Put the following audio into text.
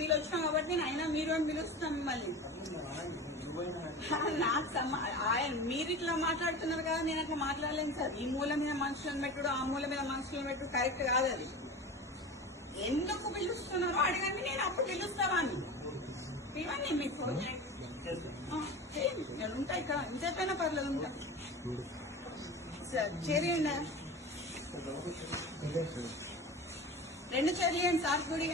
భక్తిలో వచ్చాం కాబట్టి నేను అయినా మీరు అని పిలుస్తున్నా మిమ్మల్ని. నాకు ఆయన మీరు ఇట్లా మాట్లాడుతున్నారు కదా నేను అట్లా మాట్లాడలేను సార్. ఈ మూల మీద మనుషులను పెట్టుడు ఆ మూల మీద మనుషులను పెట్టుడు కరెక్ట్ కాదు అది. ఎందుకు పిలుస్తున్నారు? అడగండి నేను అప్పుడు పిలుస్తావా అని ఇవన్నీ మీకు నేను ఉంటా ఇక్కడ. ఇంతైనా పర్లేదు ఉంటా. సార్ చేరియండి రెండు చేరియండి సార్ గుడి